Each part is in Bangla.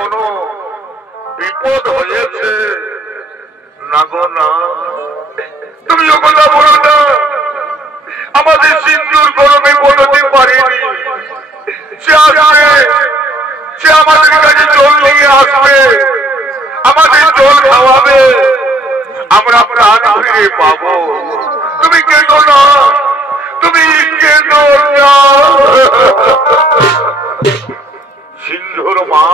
কোনো বিপদ হয়েছে? না গো না, তুমি ও কথা বলো না। আমাদের সিন্ধুর কোনো বিপদ হতে পারেনি। সে আসবে, সে আমাদের কাছে জল নিয়ে আসবে, আমাদের জল খাওয়াবে, আমরা প্রাণ ফিরে পাবো। তুমি কেন না, তুমি কেন না? সিন্ধুর মা,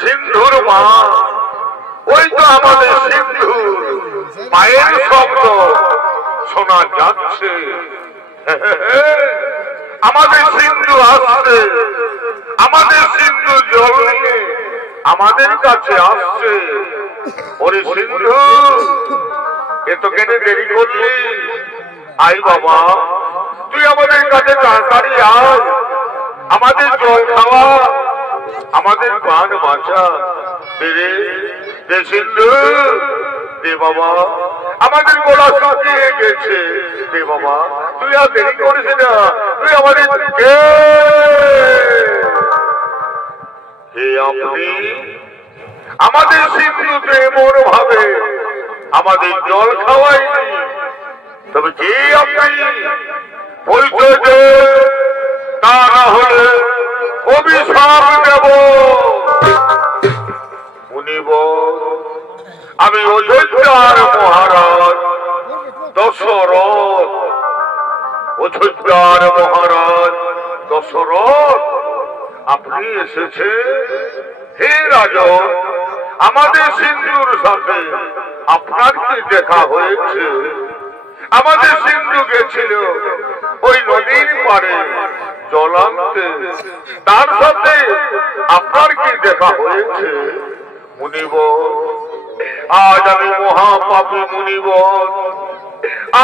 সিন্ধুর মা, ওই তো আমাদের সিন্ধু মায়ের শব্দ শোনা যাচ্ছে। আমাদের সিন্ধু আসছে, আমাদের সিন্ধু জল নিয়ে আমাদের কাছে আসছে। ওরে সিন্ধু, এত কেন দেরি করলি? আই বাবা, তুই আমাদের কাছে তাড়াতাড়ি আয়, আমাদের জল খাওয়া, আমাদের প্রাণ বাঁচা। দে সিন্ধু, দে বাবা, আমাদের গলা শুকিয়ে গেছে। দে বাবা, তুই আর দেরি করিস না, তুই আমাদের আপনি আমাদের সিন্ধুতে এমন ভাবে আমাদের জল খাওয়াইনি, তবে কে আপনি পরিচয় দে, তা না হলে অভিশাপ দেব। মুনিব, আমি অযোধ্যার মহারাজ দশরথ, অযোধ্যার মহারাজ দশরথ আপনি এসেছে। হে রাজন, আমাদের সিন্ধুর সাথে আপনার কি দেখা হয়েছে? আমাদের সিন্ধু গেছিল ওই নদীর পাড়ে জল আনতে, তার সাথে আপনার কি দেখা হয়েছে? মুনিবর, আজ আমি মহাপাপী মুনিবর,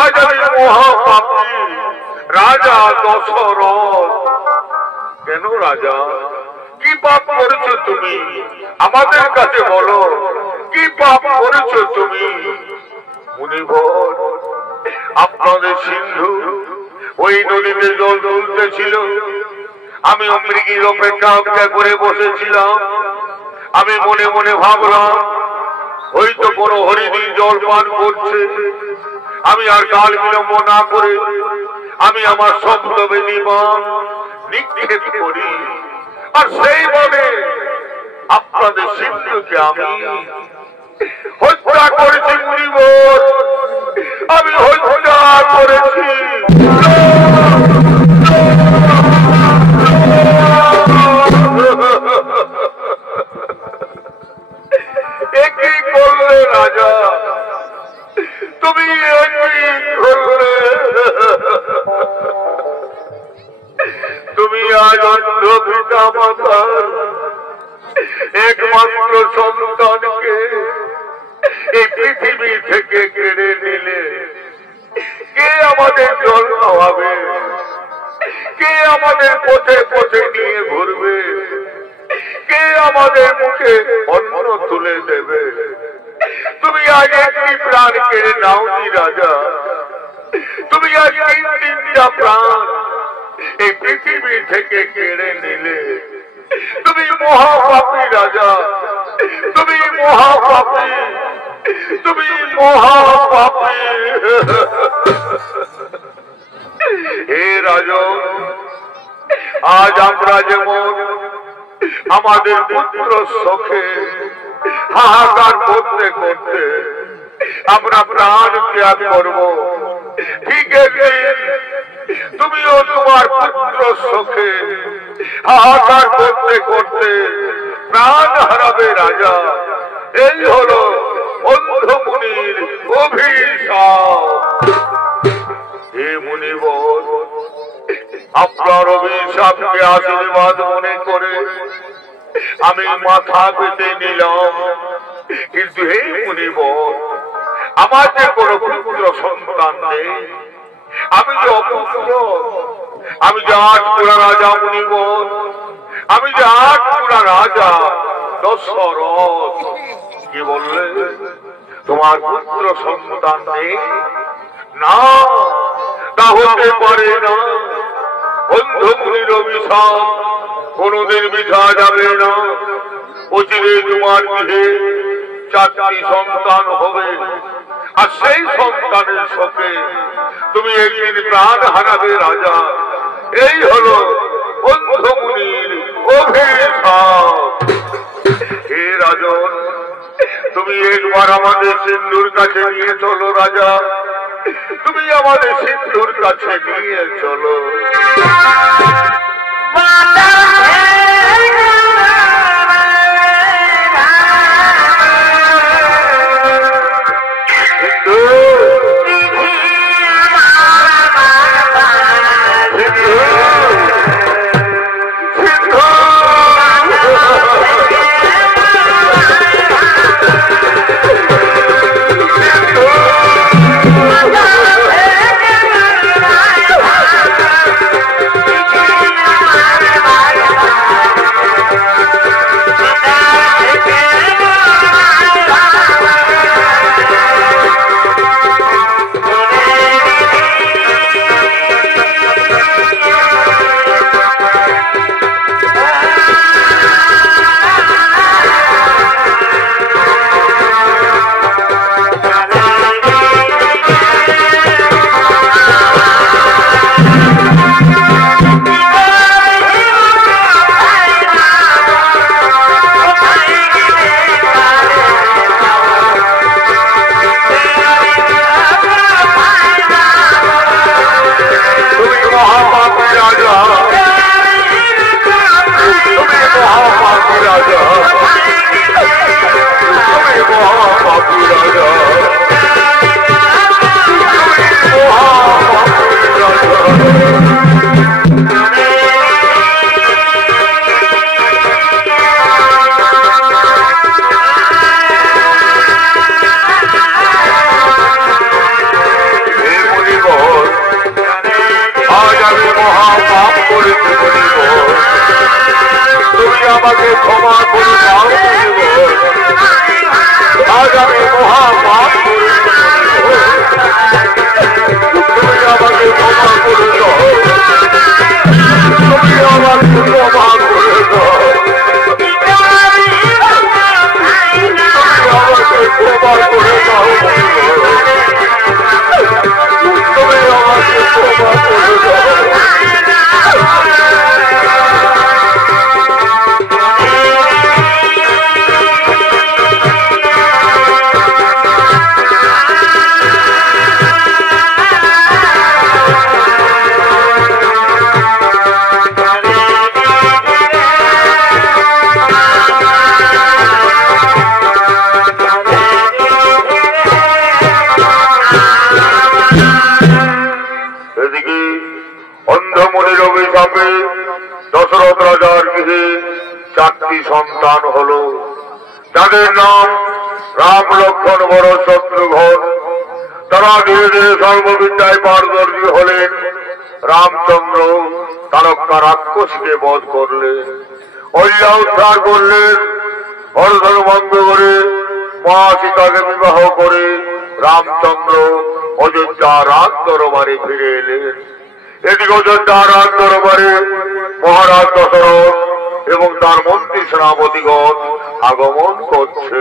আজ আমি মহাপাপী রাজা দশরথ। কেন রাজা, কি পাপ করেছো তুমি? আমাদের কাছে বলো, কি পাপ করেছো তুমি? মুনিবর, আপনাদের সিন্ধু ওই নদীতে জল তুলতেছিল, আমি অমৃগীর অপেক্ষা করে বসেছিলাম। আমি মনে মনে ভাবলাম হয়তো কোনো হরিণী জল পান করছে। আমি আর কাল বিলম্ব না করে আমি আমার শব্দ বেদিমান নিক্ষেপ করি, আর সেইভাবে আপনাদের সিন্ধুকে আমি হত্যা করেছি। মুনিবর, আমি হত্যা করেছি। একই করলে রাজা, তুমি একই করলে। তুমি আজ অন্ধ পিতা মাতার একমাত্র সন্তানকে এই পৃথিবী থেকে কেড়ে নিলে। কে আমাদের জল খাওয়াবে? কে আমাদের পথে পথে নিয়ে ঘুরবে? কে আমাদের মুখে অন্ন তুলে দেবে? তুমি আজ একটি প্রাণ কেড়ে নাওনি রাজা, তুমি আজ তিনটা প্রাণ এই পৃথিবী থেকে কেড়ে নিলে। তুমি মহাপাপী রাজা, তুমি মহাপাপী, তুমি মহাপাপী। হে রাজন, আজ আমরা যেমন আমাদের পুত্র শোকে হাহাকার করতে করতে আমরা প্রাণ ত্যাগ করব, ঠিক আছে তুমিও তোমার পুত্র শোকে হাহাকার করতে করতে প্রাণ হারাবে রাজা। এই হলো অন্ধ মুনির অভিশাপ। হে মুনিবর, আপনার অভিশাপকে আশীর্বাদ মনে করে আমি মাথা পেতে নিলাম। কিন্তু হে মুনিবর, আমার যে কোনো পুত্র সন্তান নেই, আমি যে অপুত্র, আমি যে আটপুরা রাজা মুনিবর, আমি যে আটপুরা রাজা দশরথ। কি বললে? তোমার পুত্র সন্তান নেই? না, তা হতে পারে না। অন্ধ মুনির অভিশাপ কোনদিন মিঠা যাবে না। অচিরে তোমার গৃহে 4টি সন্তান হবে, আর সেই সন্তানের শোকে তুমি একদিন প্রাণ হারাবে রাজা। এই হলো অন্ধমুনির অভিশাপ। হে রাজন, তুমি একবার আমাদের সিন্ধুর কাছে নিয়ে চলো রাজা, তুমি আমাদের সিন্ধুর কাছে নিয়ে চলো। দশরথ রাজার গৃহে 4টি সন্তান হলো, যাদের নাম রাম, লক্ষ্মণ, ভরত, শত্রুঘ্ন। তারা ধীরে ধীরে সর্ববিদ্যায় পারদর্শী হলেন। রামচন্দ্র তারকা রাক্ষসকে বধ করলেন, অযোধ্যা উদ্ধার করলেন, অর্ধন ভঙ্গ করে মা সীতাকে বিবাহ করে রামচন্দ্র অযোধ্যা রাজ দরবারে ফিরে এলেন। এদিকে অযোধ্যা রাজ দরবারে মহারাজ দশরথ এবং তার মন্ত্রী সেনাপতিগণ আগমন করছে।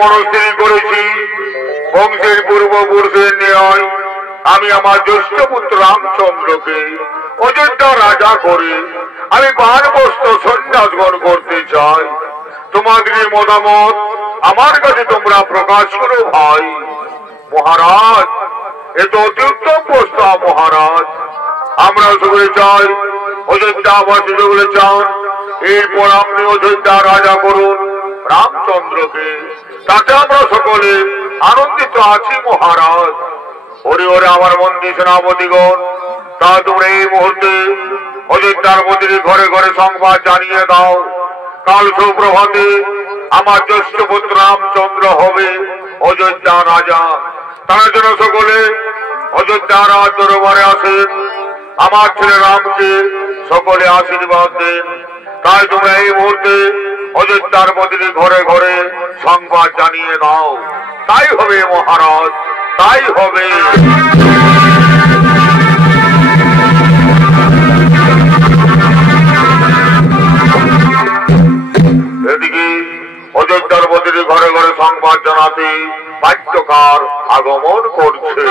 মনস্থির করেছি বংশের পূর্বপুরুষের ন্যায় আমি আমার জ্যেষ্ঠ পুত্র রামচন্দ্রকে অযোধ্যা রাজা করে আমি বানপ্রস্থ সন্ন্যাস গ্রহণ করতে চাই। তোমাদের মতামত আমার কাছে তোমরা প্রকাশ করো ভাই। মহারাজ, এ তো অতি উত্তম প্রস্তাব মহারাজ। আমরা সকলে চাই অযোধ্যাবাসী সকলে চান এরপর আপনি অযোধ্যা রাজা করুন রামচন্দ্রকে, তাতে আমরা সকলে আনন্দিত আছি মহারাজ। ওরে ওরে আমার মন্ত্রী সেনাপতিগণ, তা তোমরা এই মুহূর্তে অযোধ্যার মন্দিরে ঘরে ঘরে সংবাদ জানিয়ে দাও, কাল সুপ্রভাতে আমার জ্যেষ্ঠ পুত্র রামচন্দ্র হবে অযোধ্যা রাজা। তার জন্য সকলে অযোধ্যা রাজ দরবারে আসেন, আমার ছেলে রামকে সকলে আশীর্বাদ দেন। তাই তোমরা এই মুহূর্তে অযোধ্যার মন্দিরে ঘরে ঘরে সংবাদ জানিয়ে দাও। তাই হবে মহারাজ, তাই হবে। এদিকে অযোধ্যার মন্দিরে ঘরে ঘরে সংবাদ জানাতে বাদ্যকার আগমন করছে।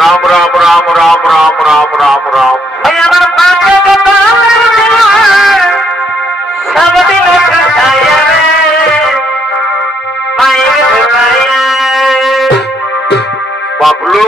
রাম রাম রাম রাম রাম রাম রাম রাম। বাবলু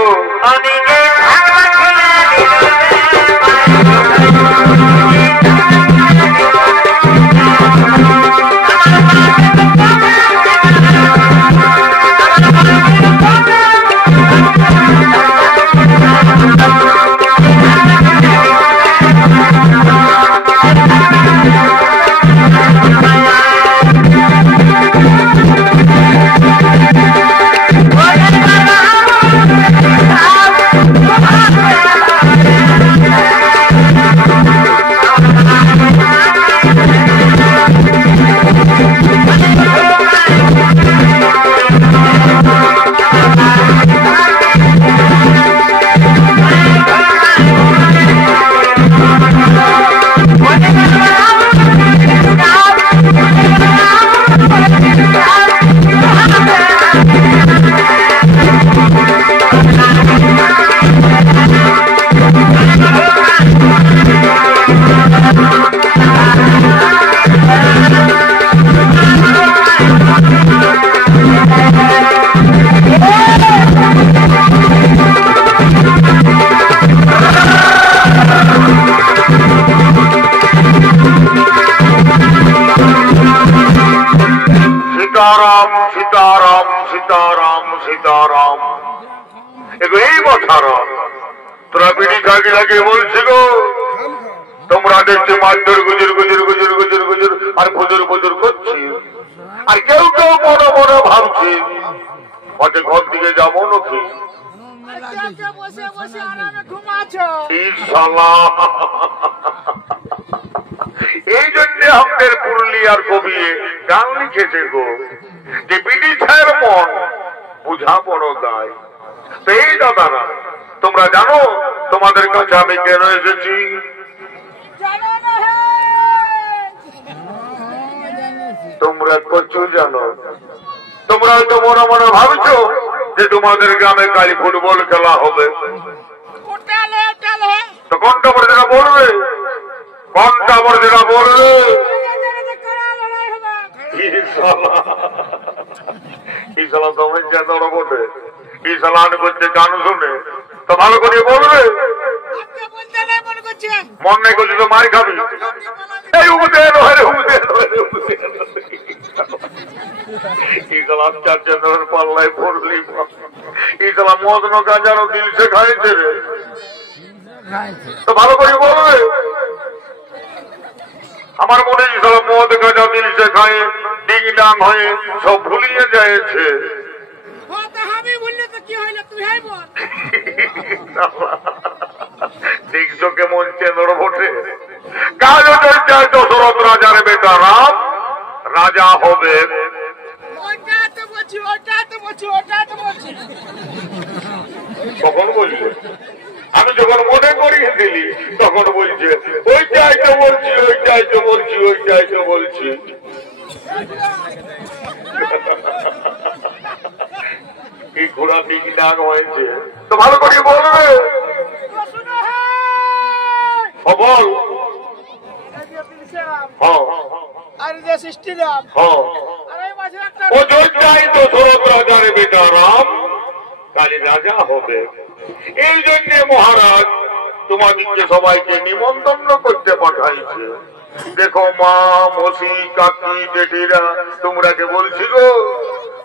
সীতারাম সীতারাম সীতারাম। এগো এই বছর তোরা বিড়ি খাগি লাগিয়ে বলছি গো, তোমরা দেখছি মারধর গুজুর গুজুর গুজুর গুজুর গুজুর আর ফুজুর ফুজুর করছি, আর কেউ কেউ মনে মনে ভাবছি হয়তো ঘর দিকে যাবো নাকি। এই জন্য আমাদের পুরুলিয়ার কবি গান লিখেছে গো যে বিড়ি ছায়ের মন বুঝা বড় দায়। তো এই দাদারা তোমরা জানো তোমাদের কাছে আমি কেন এসেছি? তোমরা কচু জানো, তোমরা হয়তো মনে মনে ভাবছো যে তোমাদের গ্রামে কালী ফুটবল খেলা হবে, তো কোনটা পরে যেটা বলবে, কোনটা পরে যেটা বলবে ইসালা তুমি চেতন বটে, ইসালান করছে গান শুনে তো ভালো করে বলবে, মন নেই করছি তো মার খাবি। এই উঠে ইসালাম চার চেতনের পাল্লায় পড়লি, ইসালাম মদ ন গাঁজানো দিল সে খাইছে রে, তো ভালো করে বলবে। আমার মনে ইসালাম মদ গাঁজা দিল সে খায় ডিং ডাং হয়ে সব ভুলিয়ে যায়ছে। দেখছো কেমন চেন্দর ভোটে কাজ চাই দশরথ রাজার বেটা রাম রাজা হবে। কখন বলছে? আমি যখন মনে করিয়ে দিলি তখন বলছে ওইটাই তো বলছি, ওইটাই তো বলছি, ওইটাই তো বলছি। কি ঘোড়া দিক ডাক হয়েছে তো ভালো করে বলবে। বল অযোধ্যায় দশরথ রাজার বেটা রাম কালী রাজা হবে। এই জন্য মহারাজ তোমাদেরকে সবাইকে নিমন্ত্রণ করতে পাঠাইছে। দেখো মা মসি কাকি জেঠিরা তোমরা কে বলছি গো,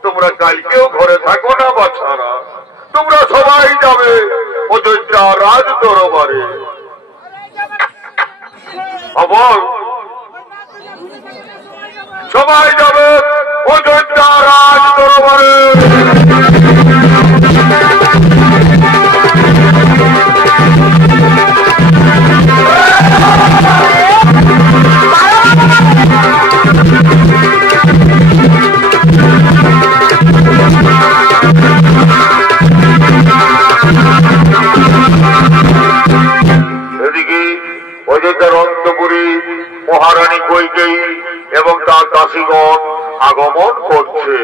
তোমরা কালকেও ঘরে থাকো না বাছারা, তোমরা সবাই যাবে অযোধ্যা রাজ দরবারে। বল সবাই যাবে অযোধ্যা রাজ দরবারে। এদিকে অযোধ্যার অন্তপুরী মহারানী কইকেয়ী এবং তার দাসীগণ আগমন করছে।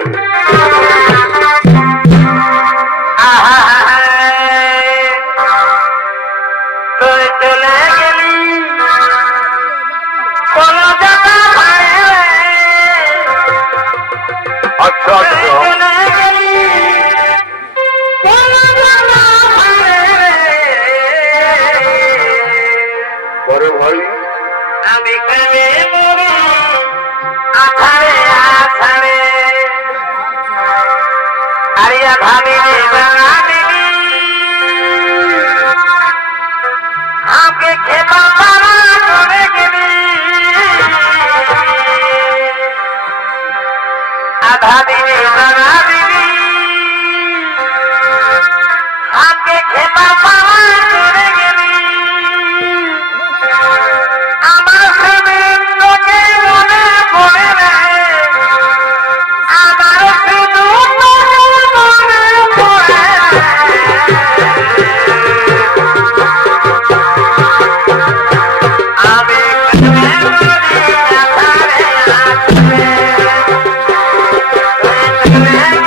আচ্ছা আচ্ছা বড় ভাই আমি কালে আছাড়ে আছাড়ে আরিয়া ভাবি বাঙালি আমাকে খেপা পারা করে গেলি আধা দিনে বাঙালি আমাকে খেপা পারা করে গেলি আমার সেদিন তোকে মনে পড়ে রে আমার শুধু মনে পড়ে আমি কালে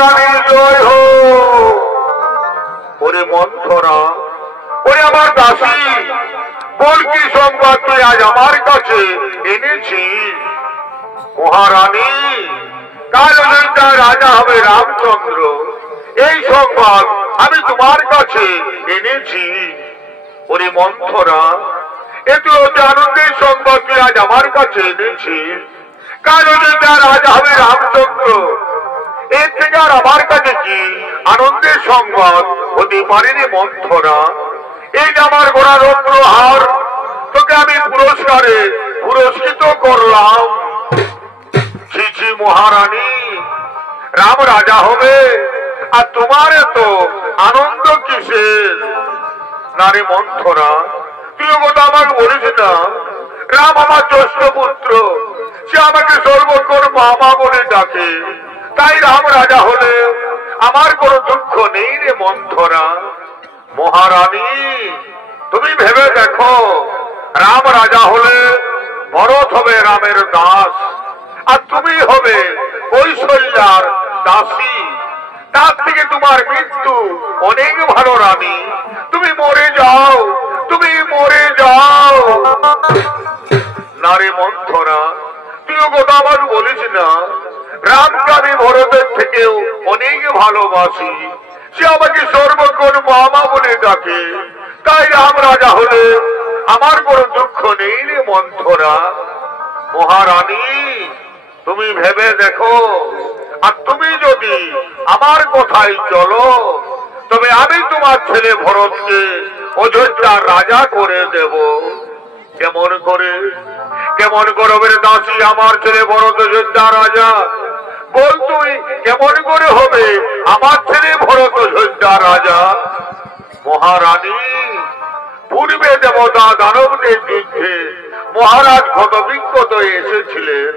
মহারানীর জয় হো। ওরে মন্থরা, ওরে আমার দাসী, বল কি সংবাদ তুই আজ আমার কাছে এনেছি? মহারানী, কাল অযোধ্যার রাজা হবে রামচন্দ্র, এই সংবাদ আমি তোমার কাছে এনেছি। ওরে মন্থরা, এটি অতি আনন্দের সংবাদ তুই আজ আমার কাছে এনেছি। কাল অযোধ্যার রাজা হবে রামচন্দ্র, এর থেকে আর আমার কাছে কি আনন্দের সংবাদ হতে পারেনি? মন্থরা, এই যে আমার গোড়া রত্নহার, তোকে আমি পুরস্কারে পুরস্কৃত করলাম। ছি মহারানী, রাম রাজা হবে আর তোমার এত আনন্দ কিসের? নারী মন্থরা, তুই কথা আমাকে বলিস না, রাম আমার জ্যেষ্ঠ পুত্র, সে আমাকে সর্বক্ষণ মামা বলে ডাকে, তাই রাম রাজা হলে আমার কোনো দুঃখ নেই রে মন্থরা। মহারানী, তুমি ভেবে দেখো, রাম রাজা হলে ভরত হবে রামের দাস, আর তুমি হবে কৌশল্যার দাসী। তার থেকে তোমার মৃত্যু অনেক ভালো রানী, তুমি মরে যাও, তুমি মরে যাও। নারী মন্থরা, তুইও কথা আমার বলিস না, রামকে আমি ভরতের থেকেও অনেক ভালোবাসি, সে আমাকে সর্বক্ষণ মামা বলে ডাকে, তাই রাম রাজা হলে আমার কোনো দুঃখ নেই রে মন্থরা। মহারানী, তুমি ভেবে দেখো, আর তুমি যদি আমার কথাই চলো, তবে আমি তোমার ছেলে ভরতকে অযোধ্যার রাজা করে দেব। কেমন করে, কেমন করবে দাসী আমার ছেলে ভরত অযোধ্যার রাজা? বল তুই, কেমন করে হবে আমার ছেলে ভরত অযোধ্যার রাজা? মহারানী, পূর্বে দেবতা দানবদের যুদ্ধে মহারাজ ক্ষতবিক্ষত এসেছিলেন,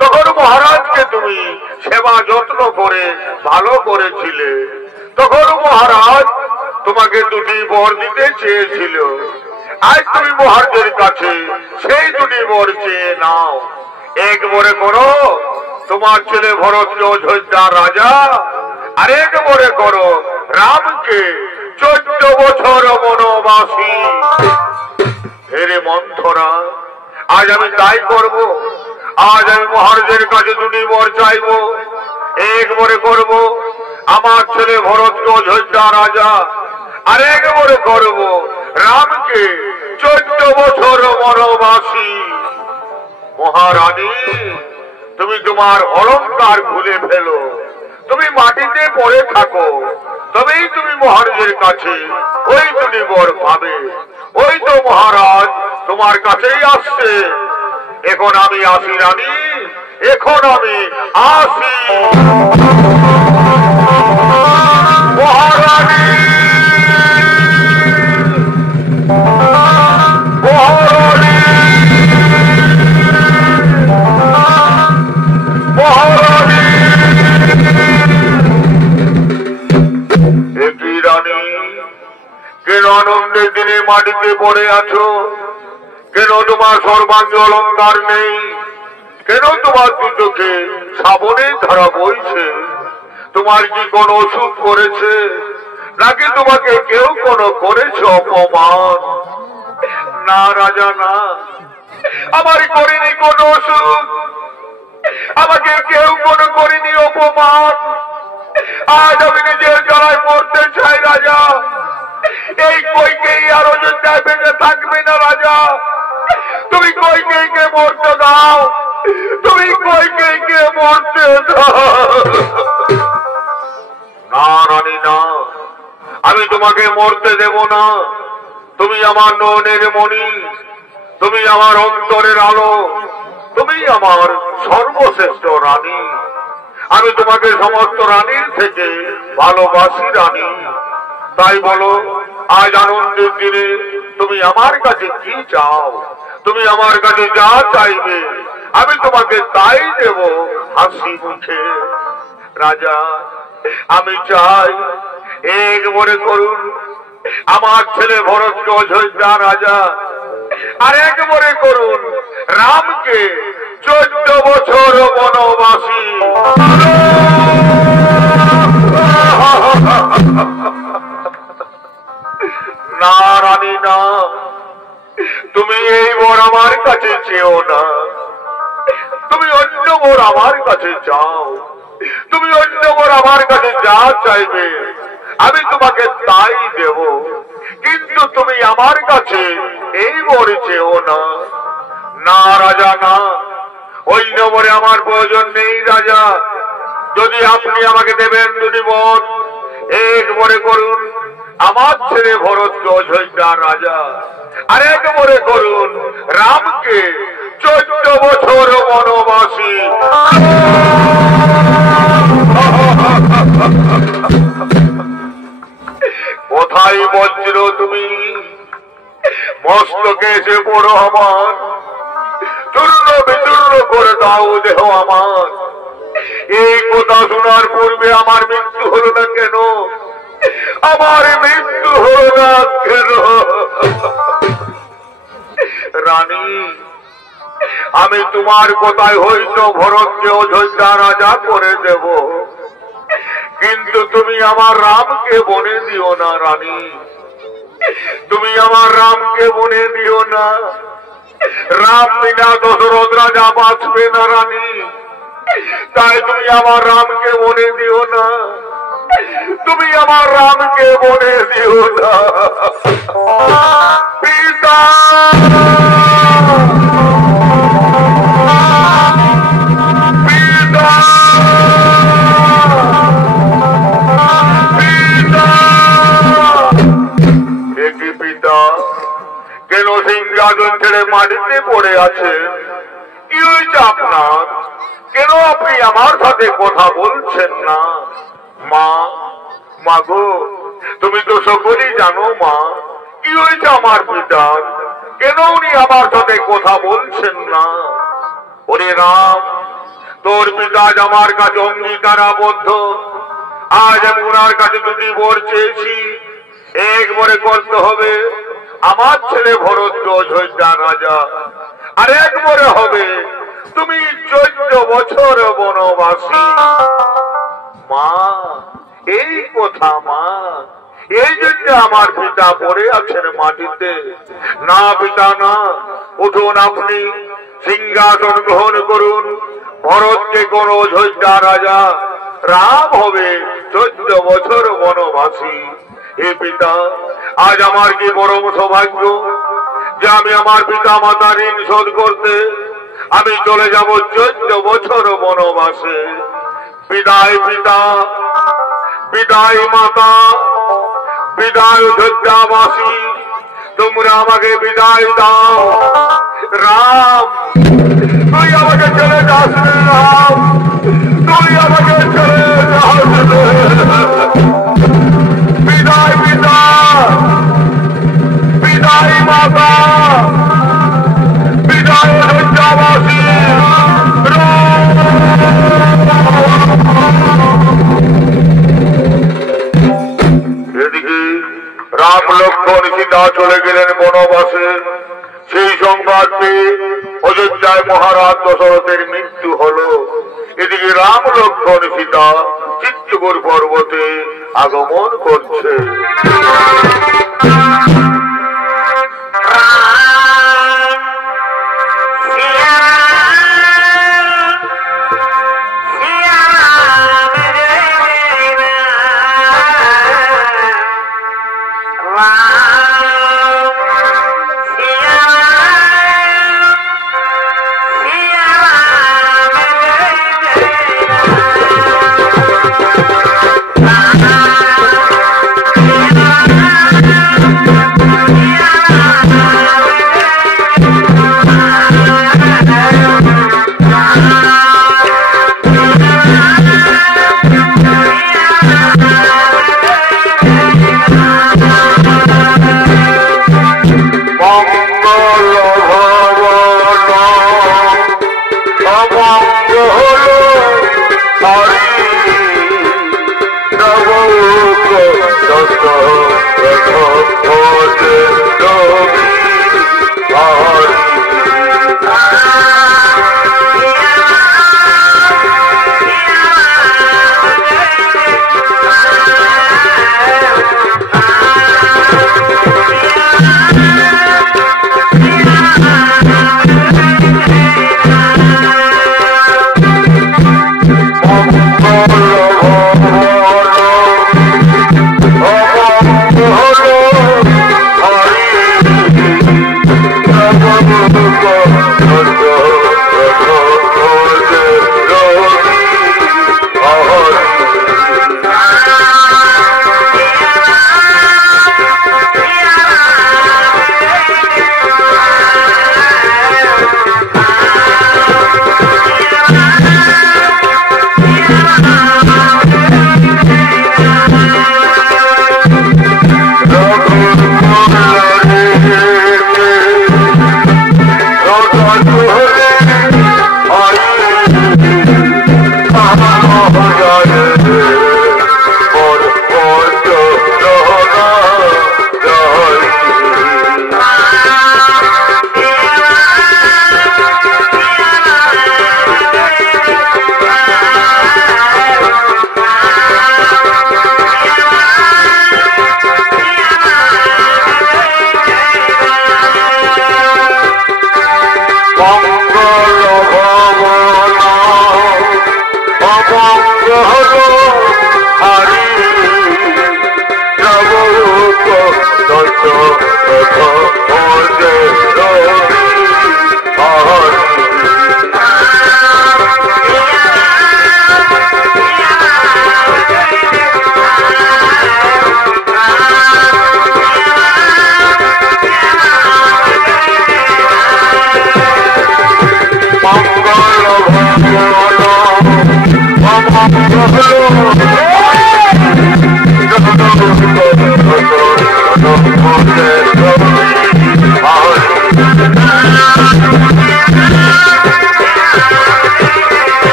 তখন মহারাজকে তুমি সেবা যত্ন করে ভালো করেছিলে। তখন মহারাজ তোমাকে দুটি বর দিতে চেয়েছিল, আজ তুমি মহারাজের কাছে সেই দুটি বর চেয়ে নাও। এক বরে করো তোমার ছেলে ভরতকে অযোধ্যার রাজা, আর এক বরে করো রামকে 14 বছর বনবাসী। হেরে মন্থরা, আজ আমি তাই করব। আজ আমি মহারাজের কাছে দুটি বর চাইব। এক বরে করব আমার ছেলে ভরতকে অযোধ্যা রাজা, আর এক বরে করব রামকে 14 বছর বনবাসী। মহারানী, তুমি তোমার অলঙ্কার ভুলে ফেলো, তুমি মাটিতে পড়ে থাকো, তবেই তুমি মহারাজের কাছে ওই দুটি বর পাবে। ওই তো মহারাজ তোমার কাছেই আসছে। এখন আমি আসি রানী, এখন আমি আসি। মহারানী, মহারানী, মহারানী। একই রানী, কেন আনন্দের দিনে মাটিতে পড়ে আছো? কেন তোমার সর্বাঙ্গ অলঙ্কার নেই? কেন তোমার দু চোখে শ্রাবণের ধারা বইছে? তোমার কি কোন অসুখ করেছে, নাকি তোমাকে কেউ কোন করেছে অপমান? না রাজা, না, আমার করিনি কোন অসুখ, আমাকে কেউ কোন করিনি অপমান। আজ আমি নিজের জ্বালায় মরতে চাই রাজা। এই কইকেই আর অযোধ্যায় বেঁচে থাকবে না রাজা। তুমি কইকেইকে মরতে দাও, তুমি কইকেইকে মরতে দাও। না রানী, না, আমি তোমাকে মরতে দেব না। তুমি আমার নয়নের মণি, তুমি আমার অন্তরের আলো, তুমি আমার সর্বশ্রেষ্ঠ রানী। আমি তোমাকে সমস্ত রানীর থেকে ভালোবাসি রানী। তাই বলো, আজ আনন্দের দিনে তুমি আমার কাছে কি চাও? তুমি আমার কাছে যা চাইবে আমি তোমাকে তাই দেব হাসি মুখে। রাজা, আমি চাই এক মনে করুন আমার ছেলে ভরতকে অযোধ্যা রাজা, আর এক মনে করুন রামকে 14 বছর বনবাসী। চেও না, তুমি অন্য মোর আমার কাছে চাও, তুমি অন্য মোর আমার কাছে যা চাইবে আমি তোমাকে তাই দেব, কিন্তু তুমি আমার কাছে এই মোর চেও না। না রাজা না, অন্য মোরে আমার প্রয়োজন নেই রাজা। যদি আপনি আমাকে দেবেন দুটি বর, এক মনে করুন আমার ছেলে ভরদ্বাজ হইতা রাজা, আর এক মনে করুন রামকে 14 বছর বনবাসী। কোথায় বজ্র তুমি, মস্তকে এসে পড়ো আমার, চূর্ণ বিচূর্ণ করে দাও দেহ আমার। এই কথা শোনার পূর্বে আমার মৃত্যু হলো না কেন, আমার মৃত্যু হলো না কেন? রানী, আমি তোমার কথায় হয়তো ভরতকে অযোধ্যা রাজা করে দেব, কিন্তু তুমি আমার রামকে বনে দিও না রানী, তুমি আমার রামকে বনে দিও না। রাম বিনা দশরথ রাজা বাঁচবে না রানী, তাই তুমি আমার রামকে বনে দিও না, তুমি আমার রামকে বনে দিও না। পিতা পিতা পিতা, একই পিতা কেন সিংহাসন ছেড়ে মাটিতে পড়ে আছে? কি হয়েছে আপনার? কেন আপনি আমার সাথে কথা বলছেন না? মা, মাগো, তুমি তো সকলেই জানো মা, কি হয়েছে আমার পিতার? কেন উনি আমার সাথে কথা বলছেন না? ওরে রাম, তোর পিতা আমার কাছে অঙ্গীকারাবদ্ধ, আজ আমি ওনার কাছে দুটি বর চেয়েছি, এক বরে করতে হবে আমার ছেলে ভরদ্বাজ হইতা রাজা, আর এক বরে হবে তুমি 14 বছর বনবাসী। মা, এই কথা মা, এই জন্য আমার পিতা পড়ে আছেন মাটিতে। না পিতা না, উঠুন আপনি, সিংহাসন গ্রহণ করুন, ভরতকে কোন অযোধ্যা রাজা, রাম হবে 14 বছর বনবাসী। হে পিতা, আজ আমার কি পরম সৌভাগ্য যে আমি আমার পিতা মাতা ঋণ শোধ করতে আমি চলে যাব 14 বছর বনবাসে। বিদায় পিতা, বিদায় মাতা, বিদায় অযোধ্যাবাসী, তোমরা আমাকে বিদায় দাও। রাম, তুই আমাকে চলে যাস রে রাম, তুই আমাকে চলে যাস রে। বিদায় পিতা, বিদায় মাতা, বিদায় অযোধ্যাবাসী। এদিকে রাম লক্ষ্মণ সীতা চলে গেলেন বনবাসে। সেই সংবাদ পেয়ে অযোধ্যায় মহারাজ দশরথের মৃত্যু হল। এদিকে রাম লক্ষ্মণ সীতা চিত্রকূট পর্বতে আগমন করছে।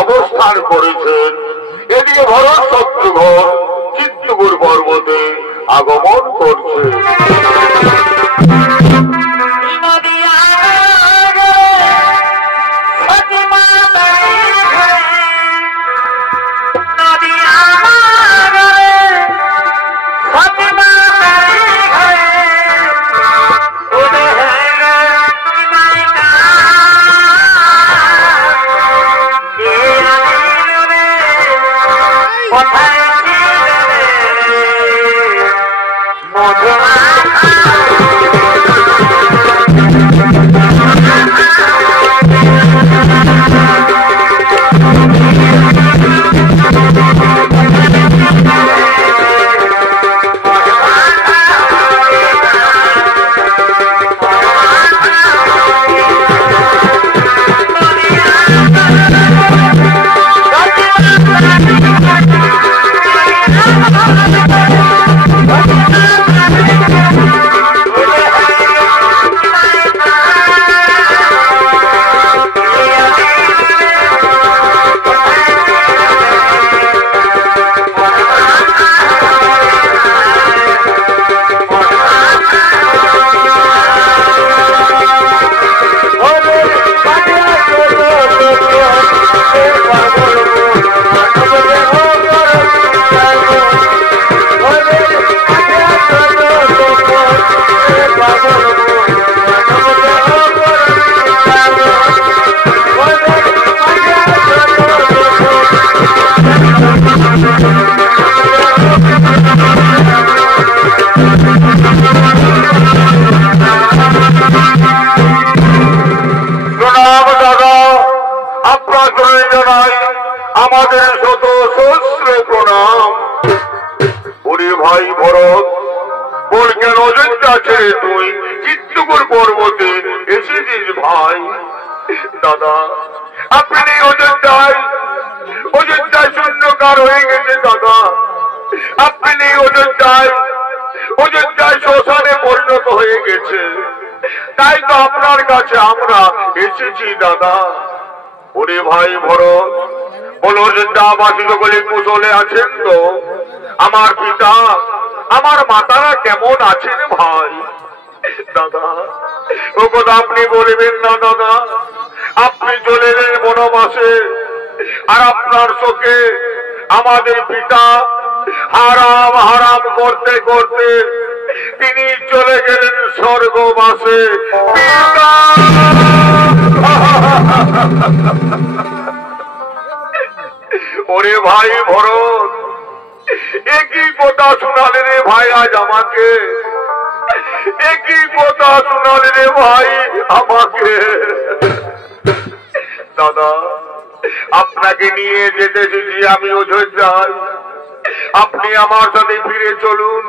অবস্থান করেছেন। এদিকে ভরত শত্রুঘ্ন চিত্রকূট পর্বতে আগমন করছে। আমাদের শত সহস্র প্রণাম। ওরে ভাই ভরত, বল কেন অযোধ্যা ছেড়ে তুই চিত্রকূট পর্বতে এসেছিস ভাই? দাদা, আপনি অযোধ্যায় শূন্যকার হয়ে গেছে দাদা। আপনি অযোধ্যায় শ্মশানে পরিণত হয়ে গেছে। তাই তো আপনার কাছে আমরা এসেছি দাদা। ওরে ভাই ভরত, বলো অযোধ্যাবাসী সকলে কুশলে আছেন তো? আমার পিতা আমার মাতারা কেমন আছেন ভাই? দাদা, ও কথা আপনি বলবেন না দাদা। আপনি চলে গেলেন বনবাসে, আর আপনার চোখে আমাদের পিতা হারাম হারাম করতে করতে তিনি চলে গেলেন স্বর্গবাসে। পিতা ওরে ভাই ভরত, একই কথা শোনালে রে ভাই আজ আমাকে, একই কথা শোনালে রে ভাই আমাকে। দাদা, আপনাকে নিয়ে যেতে এসেছি আমি অযোধ্যায়। আপনি আমার সাথে ফিরে চলুন,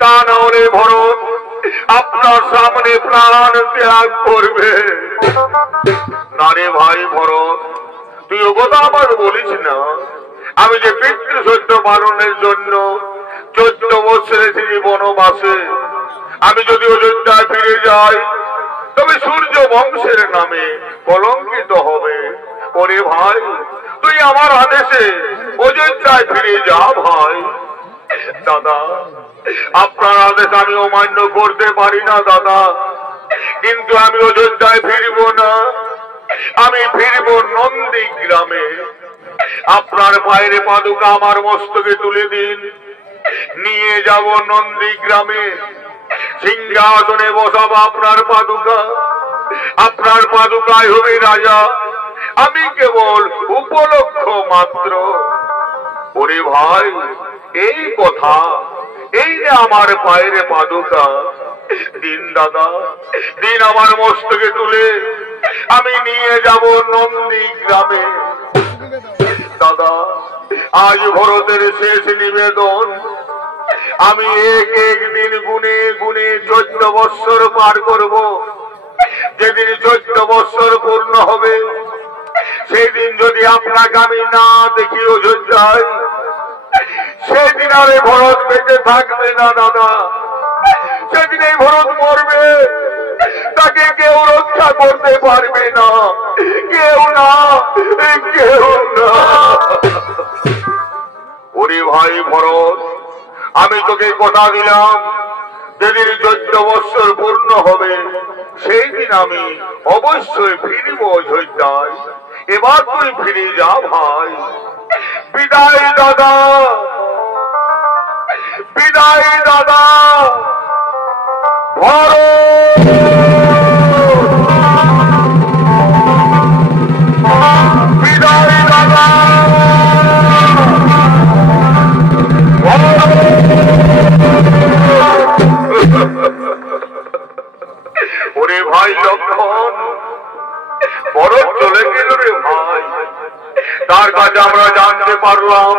তা না হলে ভরত আপনার সামনে প্রাণ ত্যাগ করবে। না রে ভাই ভরত, তুই ও কথা আমার বলিস না। আমি যে পিতৃ সত্য পালনের জন্য 14 বছর এসেছি বনবাসে, আমি যদি অযোধ্যায় ফিরে যাই তবে সূর্য বংশের নামে কলঙ্কিত হবে। ওরে ভাই, তুই আমার আদেশে অযোধ্যায় ফিরে যা ভাই। দাদা, আপনার আদেশ আমি অমান্য করতে পারি না দাদা, কিন্তু আমি অযোধ্যায় ফিরব না, আমি ফিরব নন্দী গ্রামে। আপনার পায়ের পাদুকা আমার মস্তকে তুলে দিন, নিয়ে যাব নন্দী গ্রামে, সিংহাসনে বসাবো আপনার পাদুকা, আপনার পাদুকায় হবে রাজা, আমি কেবল উপলক্ষ মাত্র। ওরে ভাই, এই কথা, এই যে আমার পায়ের পাদুকা, দিন দাদা, দিন আমার মস্তকে তুলে আমি নিয়ে যাব নন্দী গ্রামে। দাদা, আজ ভরতের শেষ নিবেদন, আমি এক এক দিন গুনে গুনে 14 বৎসর পার করব। যেদিন 14 বৎসর পূর্ণ হবে, সেদিন যদি আপনাকে আমি না দেখি অযোধ্যায়, সেদিন আরে ভরত বেঁচে থাকবে না দাদা, সেদিন এই ভরত মরবে, তাকে কেউ রক্ষা করতে পারবে না, কেউ না, কেউ না। ওরে ভাই ভরত, আমি তোকে কথা দিলাম, যেদিন 14 বৎসর পূর্ণ হবে, সেই দিন আমি অবশ্যই ফিরব অযোধ্যায়। এবার তুই ফিরে যা ভাই। বিদায় দাদা, বিদায় দাদা, ভরত, বিদায় দাদা। ওরে ভাই লক্ষণ, ভরত চলে গেল রে ভাই। তার কাছে আমরা জানতে পারলাম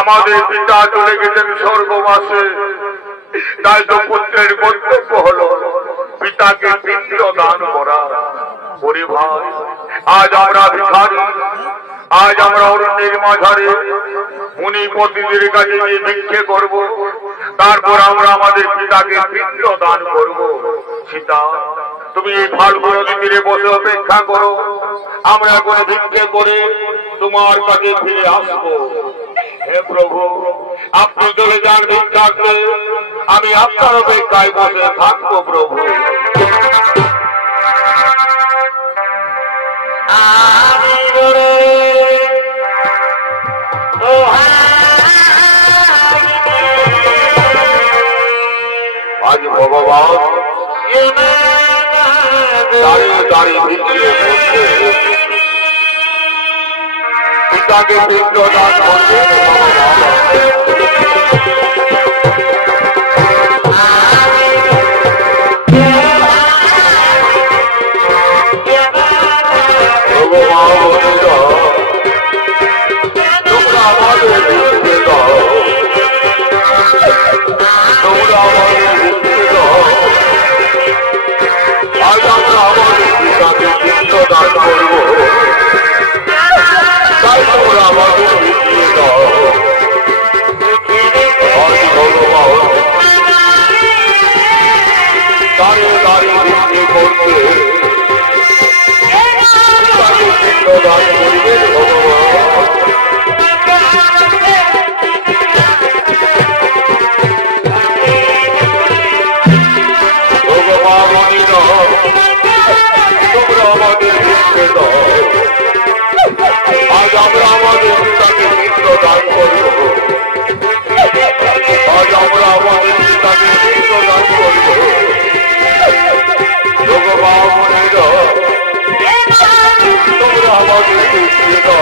আমাদের পিতা চলে গেছেন স্বর্গবাসে, তাই তো পুত্রের কর্তব্য হলো পিতাকে পিণ্ড দান করা। ওরে ভাই, আজ আমরা ভিখারি, আজ আমরা অরণ্যের মাঝারে মুনিপতিদের কাছে গিয়ে ভিক্ষে করব, তারপর আমরা আমাদের পিতাকে পিণ্ড দান করব। সীতা, তুমি এই ফাল্গুন নদী তীরে বসে অপেক্ষা করো, আমরা এখন ভিক্ষে করে তোমার কাছে ফিরে আসবো। হে প্রভু, আপনি চলে যান ভিক্ষাকে, আমি আপনার অপেক্ষায় বসে থাকবো প্রভু। আজ ভগবান দাঁড়িয়ে দাঁড়িয়ে ভিক্ষে করছে, পিতাকে পিণ্ড দান করছে। তোমরা আমাদের ভিক্ষে দাও, তোমরা আমাদের ভিক্ষে দাও, আজ আমরা আমাদের পিতাকে পিণ্ড দান করবো, তাই তোমরা আমাদের ভিক্ষে দাও। আজ ভগবান দাঁড়িয়ে দাঁড়িয়ে ভিক্ষে করছে, পিতাকে পিণ্ড দান করবেন ভগবান। তোমরা আমাদের ভিক্ষে দাও, আজ আমরা আমাদের পিতাকে পিণ্ড দান করব, আজ আমরা আমাদের পিতাকে পিণ্ড দান করব। ভগবান, তোমরা আমাদের ভিক্ষে দাও।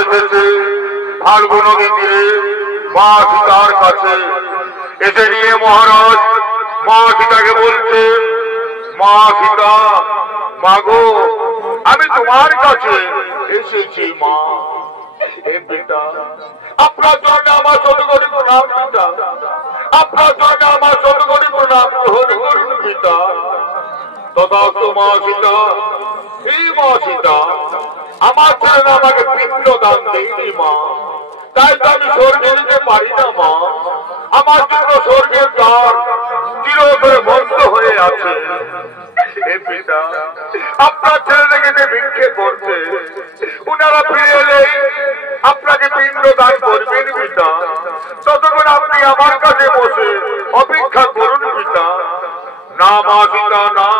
এসেছে ফাল্গু নদী তীরে মা সীতার কাছে। এসে নিয়ে মহারাজ মা সীতাকে বলছে, মা সীতা, মাগো আমি তোমার কাছে এসেছি মা। হে পিতা, আপনার জন্য আমার শতকোটি প্রণাম পিতা, আপনার জন্য আমার শতকোটি প্রণাম গ্রহণ করুন পিতা। তথাস্তু মা সীতা। এই মা সীতা, আমার ছেলে আমাকে পিণ্ড দান দেয়নি মা, তাই তো আমি স্বর্গে যেতে পারি না মা। আমার জন্য স্বর্গের দ্বার চিরতরে বন্ধ হয়ে আছে। হে পিতা, আপনার ছেলেকে যে ভিক্ষে করছে, উনারা ফিরে এলেই আপনাকে পিণ্ড দান করবেন পিতা। ততক্ষণ আপনি আমার কাছে বসে অপেক্ষা করুন পিতা। না মা সীতা, না,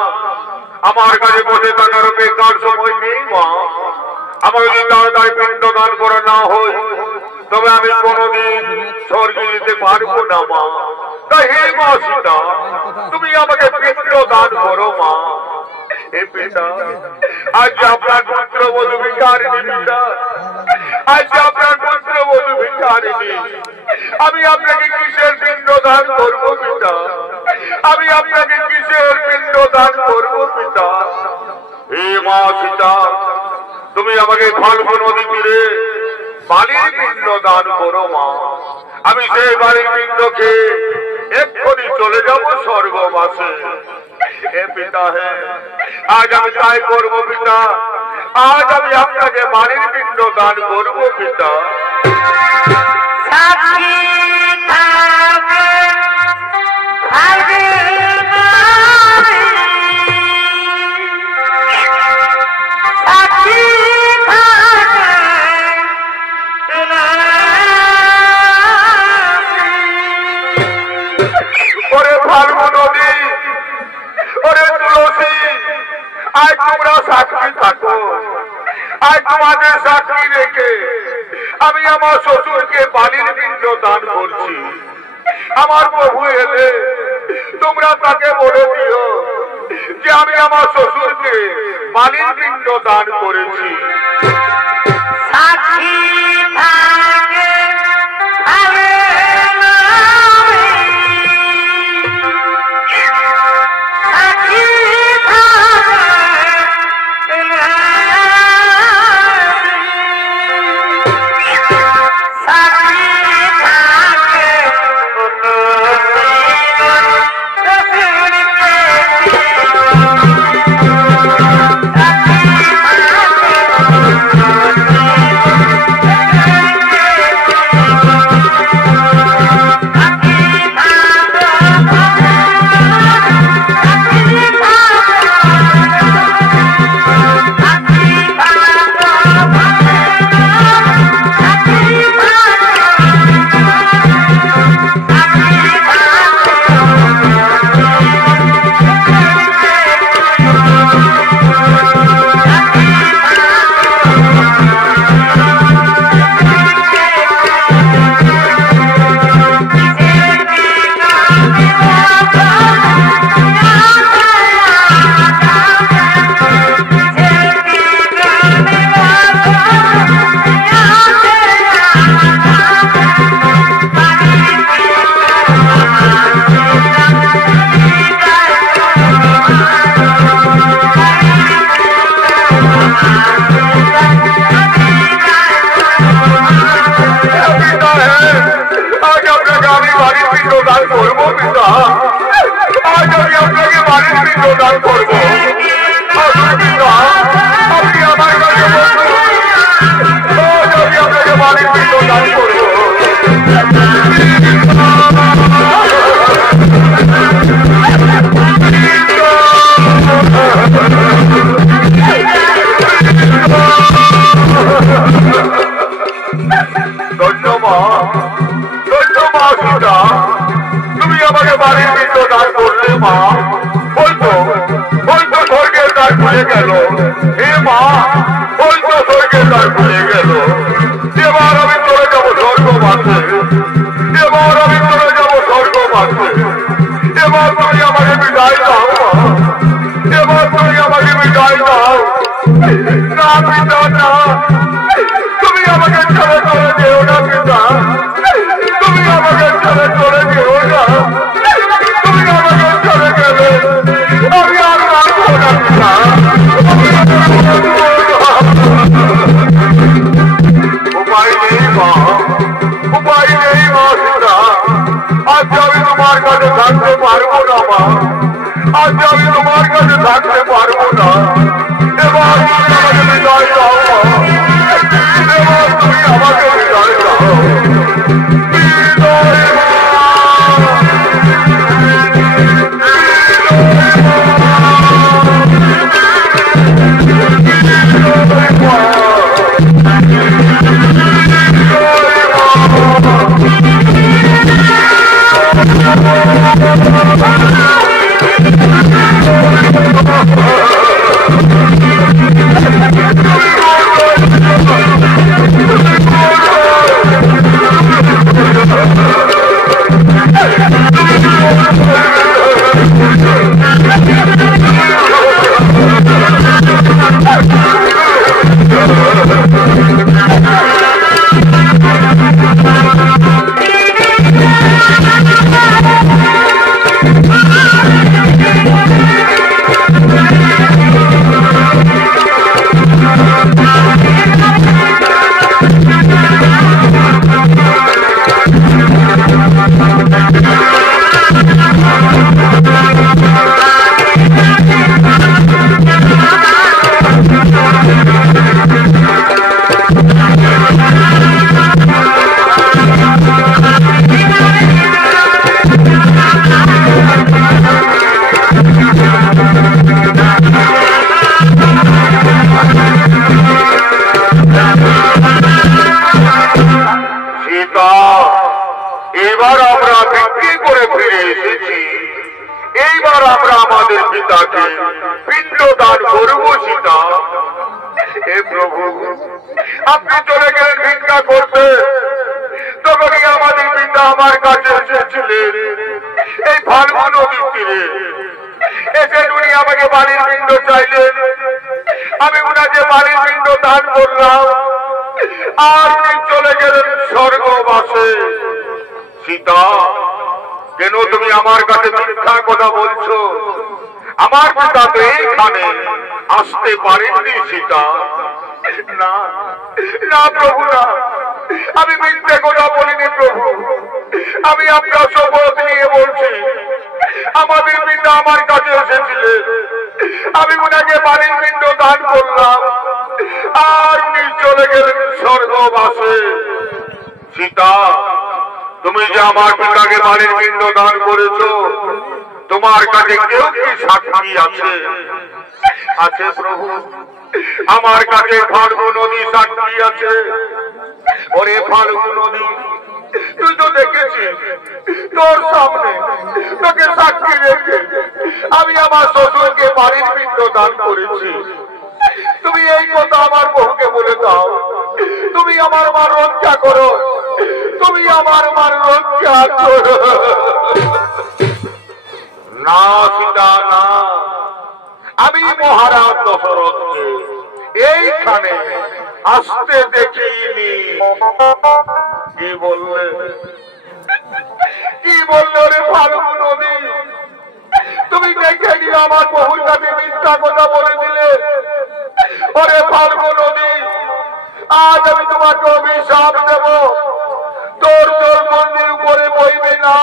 আমার কাছে বসে থাকার বেকার সময় নেই মা। আমার যদি তাড়াতাড়ি পিণ্ড দান করা না হয়, তবে আমি কোনদিন স্বর্গে যেতে পারবো না মা। তাই হে মা সীতা, তুমি আমাকে পিণ্ড দান করো মা। হে পিতা, আজ আপনার পুত্র বধূ ভিখারিণী পিতা, আজ আপনার পুত্র বধূ ভিখারিণী। আমি আপনাকে কিসের পিণ্ড দান করবো পিতা? আমি আপনাকে কিসের পিণ্ড দান করবো পিতা? হে মা সীতা, তুমি আমাকে ফাল্গু নদী তীরে বালির পিণ্ড দান করো মা। আমি সেই বালির পিণ্ড খেয়ে এক্ষুনি চলে যাব স্বর্গবাসে। হে পিতা, হে আজ আমি তাই করবো পিতা। আজ আমি আপনাকে বালির পিণ্ড দান করবো পিতা। ওরে ফাল্গু নদী, ওরে তুলসী, আজ তোমরা সাক্ষী থাকো। আজ তোমাদের সাক্ষী রেখে আমি আমার শ্বশুরকে বালির পিণ্ড দান করছি। আমার প্রভু এলে তোমরা তাকে বলে দিও যে আমি আমার শ্বশুরকে বালির পিণ্ড দান করেছি। সাক্ষী তুমি আমাকে ছেড়ে চলে যেও না পিতা, তুমি আমাকে ছেড়ে চলে যেও না, তুমি আমাকে ছেড়ে গেলে আমি আর রাখবো না পিতা। উপায় নেই মা, উপায় নেই মা সীতা, আজ আমি তোমার কাছে থাকতে পারবো না মা, আজ আমি তোমার কাছে থাকতে পারবো না। এবার তুমি আমাকে বিদায় দাও মা, এবার তুমি আমাকে বিদায় দাও। বিদায় মা। এবার আমরা বিক্রি করে ফিরে এসেছি, এইবার আমরা আমাদের পিতাকে পিণ্ডদান করব সীতা। হে প্রভু, আপনি চলে গেলেন ভিক্ষা করতে, তখনই আমাদের পিতা আমার কাছে এসেছিলেন এই ফাল্গু নদীর তীরে। এসে উনি আমাকে বালির পিণ্ড চাইলেন, আমি উনাকে বালির পিণ্ড দান করলাম, আর উনি চলে গেলেন স্বর্গবাসে। সীতা, কেন তুমি আমার কাছে মিথ্যার কথা বলছো? আমার পিতা তো এইখানে আসতে পারেননি সীতা। না না প্রভু, না, আমি মিথ্যে কথা বলিনি প্রভু, আমি আপনার শপথ নিয়ে বলছি, আমাদের পিতা আমার কাছে এসেছিলেন, আমি উনাকে বালির পিণ্ড দান করলাম, আর উনি চলে গেলেন স্বর্গবাসে। সীতা, তুমি যে আমার পিতাকে বালির পিণ্ড দান করেছো, তোমার কাছে কেউ কি সাক্ষী আছে? আছে প্রভু, আমার কাছে ফাল্গু নদী সাক্ষী আছে। ওরে ফাল্গু নদী, তুই তো দেখেছিস তোর সামনে, তোকে সাক্ষী রেখে আমি আমার শ্বশুরকে বালির পিণ্ড দান করেছি। তুমি এই কথা আমার বহুকে বলে দাও, তুমি আমার মা রক্ষা করো, তুমি আমার মান রক্ষা করো। না সীতা, না, আমি মহারাজ দশরথকে এইখানে আসতে দেখিনি। কি বললে, কি বললো রে ফাল্গু নদী? তুমি দেখে নিয়ে আমার বহুর কাছে মিথ্যা কথা বলে দিলে। ওরে ফাল্গু নদী, আজ আমি তোমাকে অভিশাপ দেব, তোর তোর মন্দির উপরে বইবে না,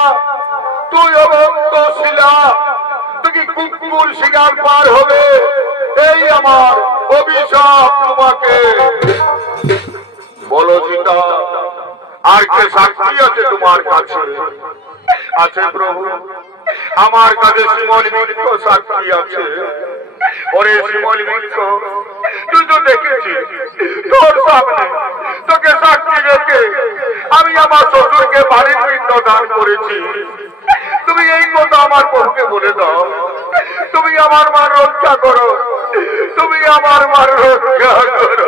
তুই অনন্ত শিলা, তুই কুকুর শিকার পার হবে, এই আমার অভিশাপ তোমাকে। বলো সীতা, আর কে সাক্ষী আছে তোমার কাছে? আছে প্রভু, আমার কাছে শিমল বৃক্ষ সাক্ষী আছে। ওরে শিমল বৃক্ষ, তুই তো দেখেছিস তোর সামনে, তোকে সাক্ষী রেখে আমি আমার শ্বশুরকে বালির পিণ্ড দান করেছি। তুমি এই কথা আমার পক্ষে বলে দাও, তুমি আমার মান রক্ষা করো, তুমি আমার মান রক্ষা করো।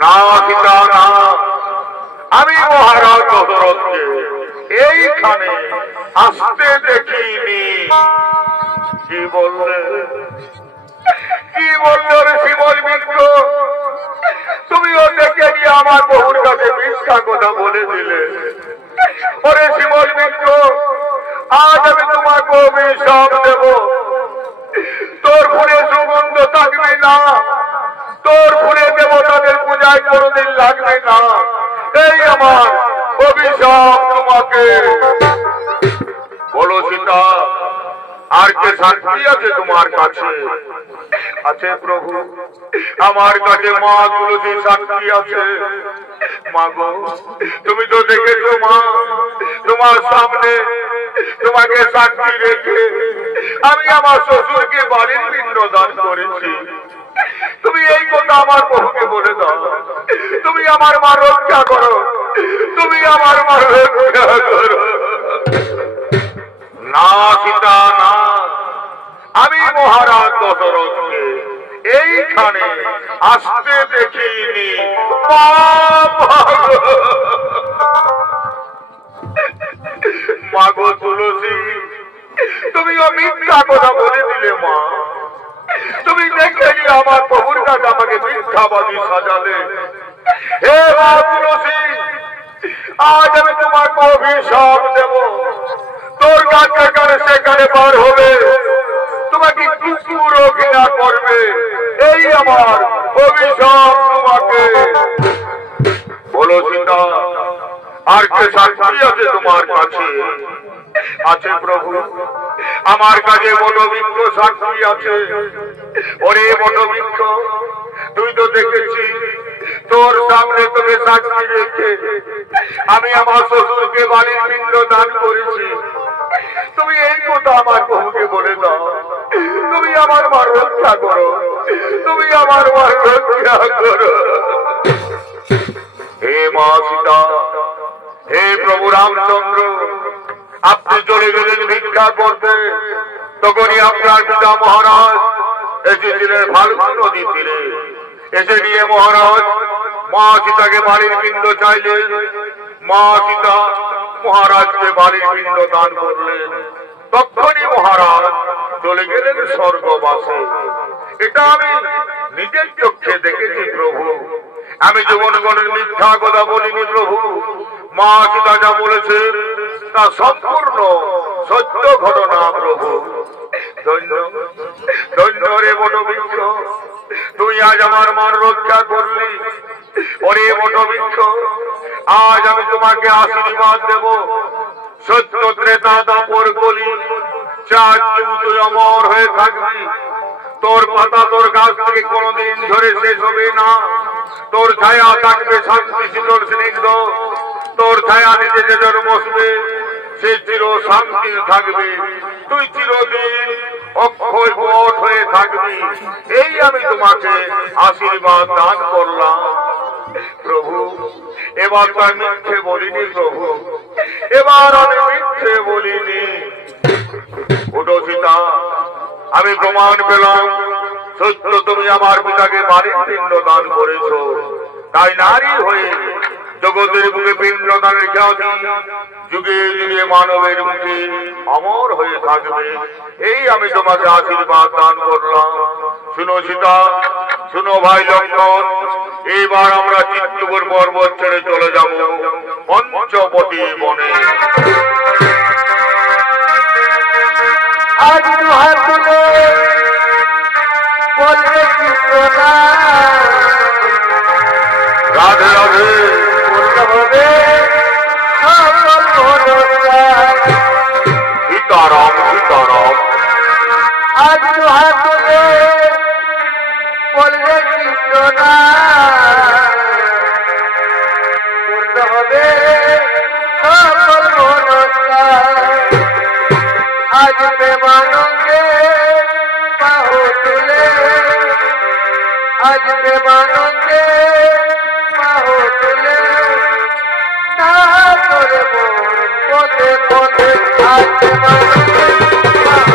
না সীতা, না, আমি মহারাজ দশরথকে এইখানে আসতে দেখিনি। কি বললে, কি বললো রে শিমল বৃক্ষ? তুমিও দেখে আমার বহুর কাছে মিথ্যা কথা বলে দিলে। ওরে শিমল মিত্র, আজ আমি তোমাকে অভিশাপ দেব। তোর ফুলে সুগন্ধ থাকবে না, তোর ফুলে দেবতাদের পূজায় কোনোদিন লাগবে না। এই আমার অভিশাপ তোমাকে। বলো সীতা, আর কে সাক্ষী আছে তোমার কাছে? আছে প্রভু, আমার কাছে মা তুলসী সাক্ষী আছে। মা গো, তুমি তো দেখেছো মা, তোমার সামনে তোমাকে সাক্ষী রেখে আমি আমার শ্বশুরকে বাড়ির পিণ্ড দান করেছি। তুমি এই কথা আমার বহুকে বলে দাও। তুমি আমার মা রক্ষা করো, তুমি আমার মা রক্ষা করো। না সীতা না, আমি মহারাজ দশরথকে এইখানে আসতে দেখিনি। মা গো তুলসী, তুমিও মিথ্যা কথা বলে দিলে মা। তুমি দেখেনি আমার প্রভুর কাছে আমাকে মিথ্যাবাদী সাজালে। হে মা তুলসী, আজ আমি তোমাকে অভিশাপ দেব। তোর কাছে সেখানে পার হবে, তোমাকে কুকুরও ঘৃণা করবে। এই আমার অভিশাপ তোমাকে। বলো সীতা, আর কে সাক্ষী আছে তোমার কাছে? আছে প্রভু, আমার কাছে বটবৃক্ষ সাক্ষী আছে। ওরে বটবৃক্ষ, তুই তো দেখেছি তোর সামনে তোকে সাক্ষী রেখে আমি আমার শ্বশুরকে বাড়ির পিণ্ড দান করেছি। তুমি এই কথা আমার বহুকে বলে দাও। তুমি আমার মা রক্ষা করো, তুমি আমার মা রক্ষা করো। হে মা সীতা, হে প্রভু রামচন্দ্র, আপনি চলে গেলেন ভিক্ষা করতে। তখনই আপনার পিতা মহারাজ এসেছিলেন ফাল্গুন নদী তীরে। এসে নিয়ে মহারাজ মা সীতাকে বাড়ির পিণ্ড চাইলেন। মা সীতা মহারাজকে বাড়ির পিণ্ড দান করলেন। তখনই মহারাজ চলে গেলেন স্বর্গবাসে। এটা আমি নিজের চোখে দেখেছি প্রভু। আমি জীবনগণের মিথ্যা কথা বলিনি প্রভু। মা সীতা যা বলেছেন তা সম্পূর্ণ সত্য ঘটনা প্রভু। ধন্য ধন্য রে বটবৃক্ষ, তুই আজ আমার মান রক্ষা করলি। ওরে বটবৃক্ষ, আজ আমি তোমাকে আশীর্বাদ দেব। সত্য ত্রেতা দাপর কলি, চার যুগ তুই অমর হয়ে থাকবি। তোর পাতা তোর গাছ থেকে কোনদিন ঝরে শেষ হবে না। তোর ছায়া থাকবে শান্তি শীতল স্নিগ্ধ। তোর ছায়া নিতে যে জন বসবে সে চির শান্তি থাকবে। তুই চিরদিন অক্ষয় বট হয়ে থাকবি। এই আমি তোমাকে আশীর্বাদ দান করলাম প্রভু। এবার তো আমি মিথ্যে বলিনি প্রভু, এবার আমি মিথ্যে বলিনি। ওঠো সীতা, আমি প্রমাণ পেলাম সত্য তুমি আমার পিতাকে বাড়ির পিণ্ড দান করেছ। তাই নারী হয়ে জগতের বুকে পিণ্ড দানের খ্যাতি যুগে যুগে মানবের মুখে অমর হয়ে থাকবে। এই আমি তোমাকে আশীর্বাদ দান করলাম। শুনো সীতা, শুনো ভাই লক্ষ্মণ, এইবার আমরা চিত্তপুর পর্বত ছেড়ে চলে যাব পঞ্চবতী বনে। আজ দুহাত তুলে বলবে কৃষ্ণা, রাধে রাধে বলতে হবে সকল ভরসা। সীতারাম সীতারাম। আজ দুহাত তুলে বলবে কৃষ্ণা, বলতে হবে সকল ভরসা। আজ বেমানকে বাহু তুলে, আজ বেমানকে বাহু তুলে না করে পথে পথে। আজ বেমানকে বাহু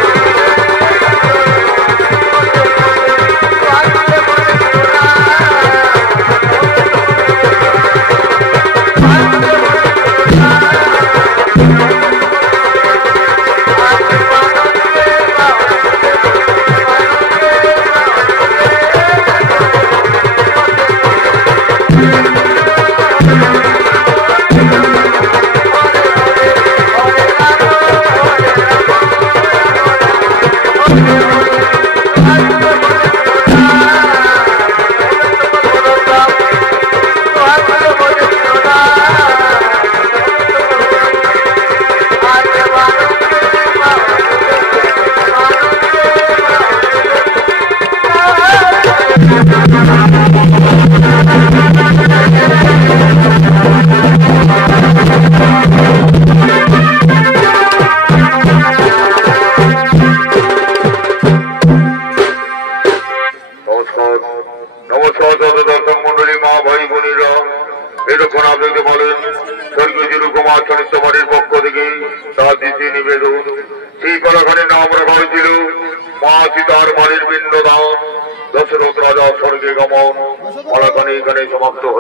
নিবেদন। সেই কলাখানে নাম রাখা হয়েছিল মা সীতার বাড়ির বৃন্দাবন। দশরথ রাজা স্বর্গে গমন। কলাখানি এখানে সমাপ্ত হল।